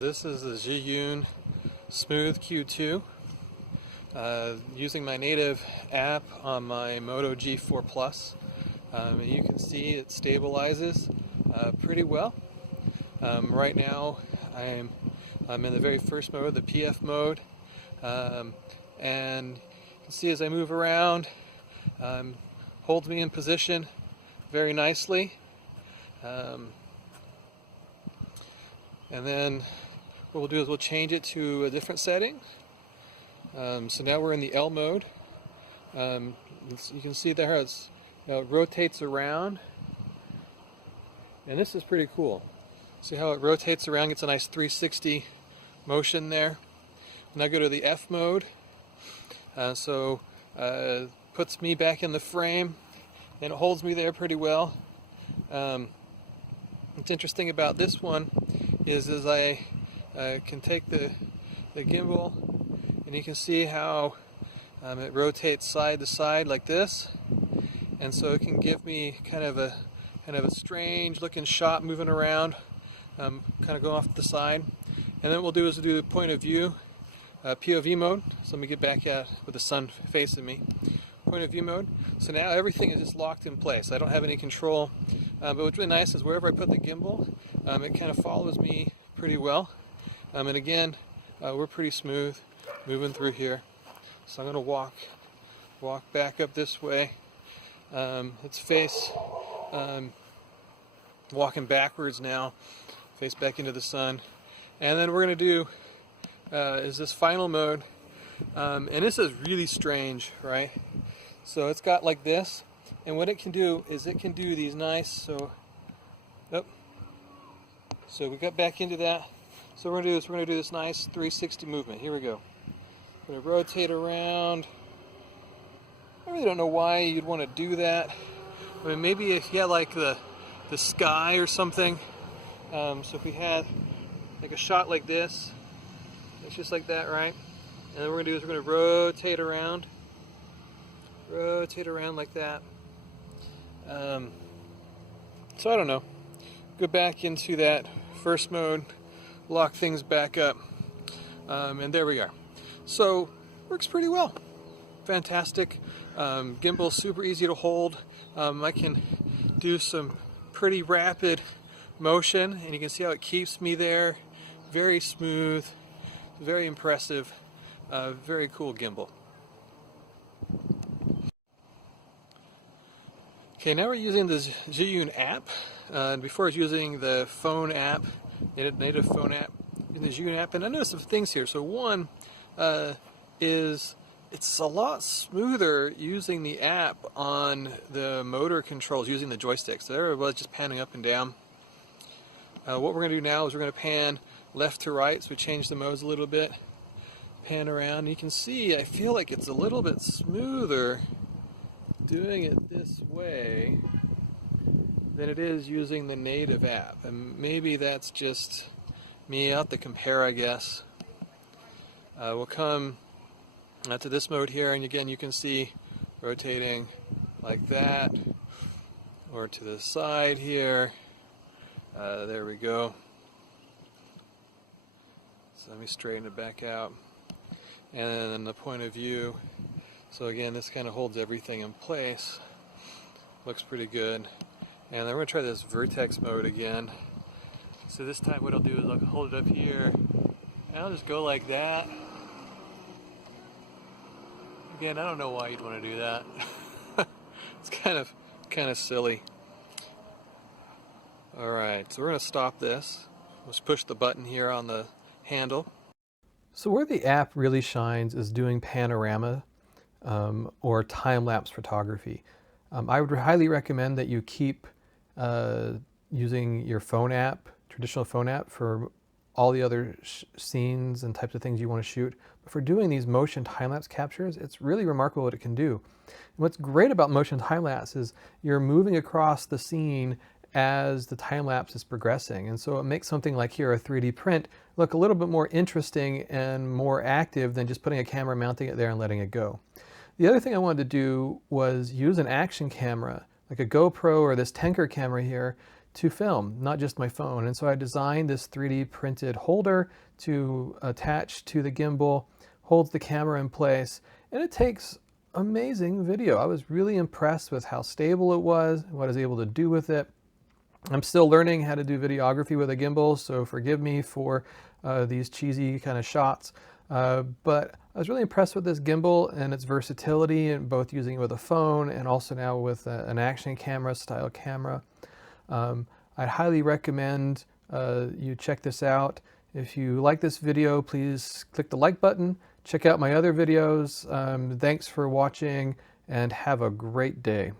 This is the Zhiyun Smooth Q2 using my native app on my Moto G4 Plus. And you can see it stabilizes pretty well. Right now I'm in the very first mode, the PF mode, and you can see as I move around, holds me in position very nicely. And then what we'll do is we'll change it to a different setting. So now we're in the L mode. You can see there it rotates around, and this is pretty cool. See how it rotates around, gets a nice 360 motion there. Now go to the F mode. Puts me back in the frame, and it holds me there pretty well. What's interesting about this one is I can take the gimbal, and you can see how it rotates side to side like this, and so it can give me kind of a strange looking shot moving around, kind of go off to the side. And then what we'll do is we'll do the point of view, POV mode. So let me get back at with the sun facing me. Point of view mode. So now everything is just locked in place. I don't have any control. But what's really nice is wherever I put the gimbal, it kind of follows me pretty well. And again, we're pretty smooth moving through here. So I'm going to walk back up this way. Let's face walking backwards now, face back into the sun. And then we're going to do is this final mode. And this is really strange, right? So it's got like this, and what it can do is it can do these nice, so we got back into that. So we're going to do this nice 360 movement. Here we go. We're going to rotate around. I really don't know why you'd want to do that. I mean, maybe if you had like the sky or something. So if we had like a shot like this, it's just like that, right? And then what we're going to do is we're going to rotate around like that. So I don't know. Go back into that first mode, lock things back up, and there we are. So works pretty well. Fantastic. Gimbal super easy to hold. I can do some pretty rapid motion, and you can see how it keeps me there. Very smooth, very impressive, very cool gimbal. Okay, now we're using the Zhiyun app. Before I was using the phone app, native phone app, in the Zhiyun app, and I noticed some things here. So one is it's a lot smoother using the app on the motor controls using the joystick. So there it was, just panning up and down. What we're going to do now is we're going to pan left to right, so we change the modes a little bit. Pan around, and you can see I feel like it's a little bit smoother doing it this way than it is using the native app, and maybe that's just me. I'll have to compare, I guess. We'll come to this mode here, and again you can see rotating like that, or to the side here. There we go. So let me straighten it back out, and then the point of view. So again, this kind of holds everything in place. Looks pretty good. And then we're going to try this vertex mode again. So this time what I'll do is I'll hold it up here, and I'll just go like that. Again, I don't know why you'd want to do that. It's kind of silly. Alright, so we're going to stop this. Let's push the button here on the handle. So where the app really shines is doing panorama or time-lapse photography. I would highly recommend that you keep using your phone app, traditional phone app, for all the other scenes and types of things you want to shoot. But for doing these motion time-lapse captures, it's really remarkable what it can do. And what's great about motion time-lapse is you're moving across the scene as the time-lapse is progressing, and so it makes something like here, a 3D print, look a little bit more interesting and more active than just putting a camera, mounting it there, and letting it go. The other thing I wanted to do was use an action camera, like a GoPro or this Tenker camera here, to film, not just my phone. And so I designed this 3D printed holder to attach to the gimbal, holds the camera in place, and it takes amazing video. I was really impressed with how stable it was, what I was able to do with it. I'm still learning how to do videography with a gimbal, so forgive me for these cheesy kind of shots. But I was really impressed with this gimbal and its versatility, and both using it with a phone and also now with an action camera style camera. I'd highly recommend you check this out. If you like this video, please click the like button. Check out my other videos. Thanks for watching and have a great day.